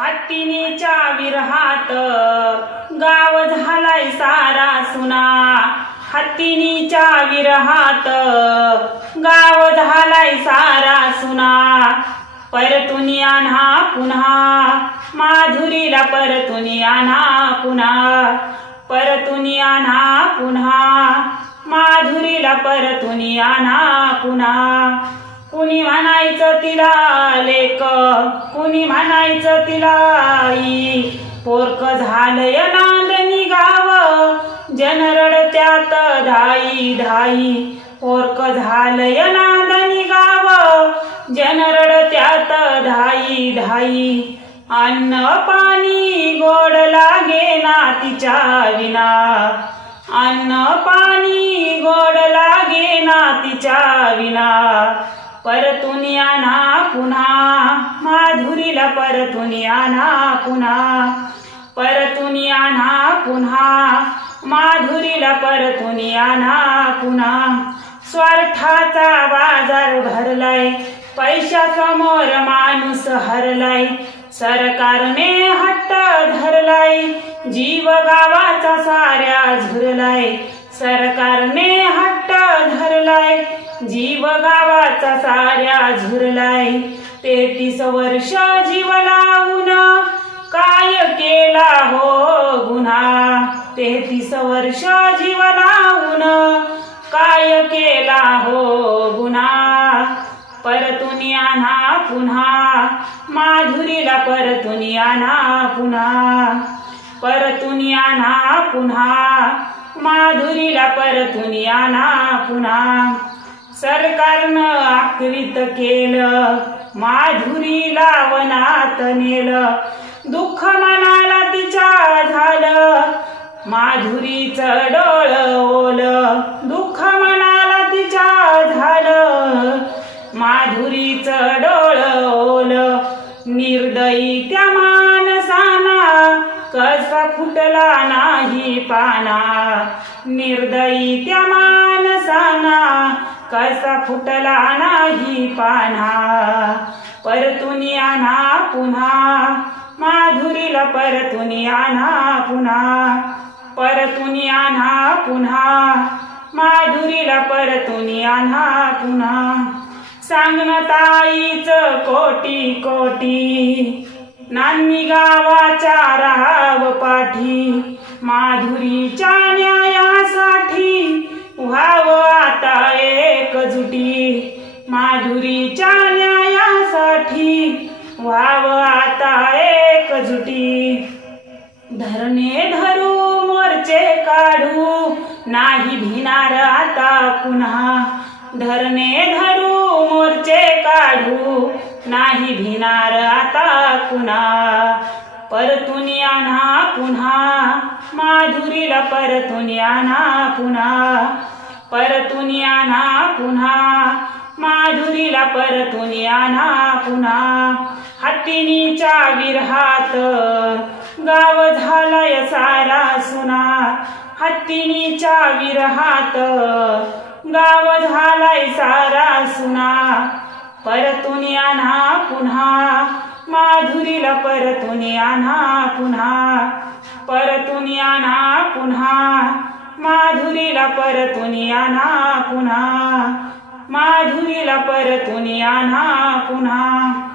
हत्तीनीच्या विरहात गाव झालाय सारा सुना. हत्तीनीच्या विरहात गाव झालाय सारा सुना. परतुनी आणा पुन्हा. माधुरीला परतुनी आणा पुन्हा. परतुनी आणा पुन्हा. माधुरीला परतुनी आणा पुन्हा. कुणी म्हणायचं तिला लेक कुणी म्हणायचं तिला आई? पोरक झालंय नांदणी गाव जनरड त्यात धाई धाई. पोरक झालंय नांदणी गाव जनरड त्यात धाई धाई. अन्न पाणी गोड लागे ना तिच्या विना. अन्न पाणी गोड लागे ना तिच्या विना. परतून ना पुन्हा. माधुरीला परतून ना पुन्हा. परतून ना पुन्हा. माधुरीला परतून ना पुन्हा. स्वार्थाचा बाजार भरलाय पैशासमोर माणूस हरलाय सरकारने हट्ट धरलाय जीव गावाचा साऱ्या झुरलाय सरकारने हट्ट धरलाय जीव गावाचा साऱ्या झुरलाय. तेहतीस वर्ष जीव लावून काय केला हो गुन्हा? तेहतीस वर्ष जीव लावून काय केला हो गुन्हा? परतून आणा पुन्हा. माधुरीला परतून आणा पुन्हा. परतून आणा पुन्हा. माधुरीला परतून आणा पुन्हा. सरकारनं आकृत केलं. माधुरी लावनात नेलं. दुःख मनाला तिच्या झालं. माधुरीचं डोळ ओल. दुःख मनाला तिच्या झालं. माधुरीचं डोळ ओल. निर्दयी त्या फुटला नाही पाना. निर्दयी त्या माणसाना कसा फुटला नाही पाना. परतून आणा पुन्हा. माधुरीला परतून आणा पुन्हा. परतून आणा पुन्हा. माधुरीला परतून आणा पुन्हा. सांगन ताईच कोटी कोटी. नान्नी गावाच्या राव पाठी. माधुरीच्या न्यायासाठी व्हावं आता एकजुटी माधुरीच्या न्यायासाठी व्हावं आता एकजुटी धरणे धरू मोर्चे काढू नाही भिनार आता पुन्हा. धरणे धरू मोर्चे काढू. नाही भिनार आता पुन्हा. परतून आणा पुन्हा. माधुरीला परतून आणा पुन्हा. परतून आणा पुन्हा. माधुरीला परतून आणा पुन्हा. हत्तीनीच्या विरहात गाव झालाय सारा सुना. हत्तीनीच्या विरहात गाव झालाय सारा सुना. परतून आणा पुन्हा. माधुरीला परतून आणा पुन्हा. परतून आणा पुन्हा. माधुरीला परतून आणा पुन्हा. माधुरीला परतून आणा पुन्हा.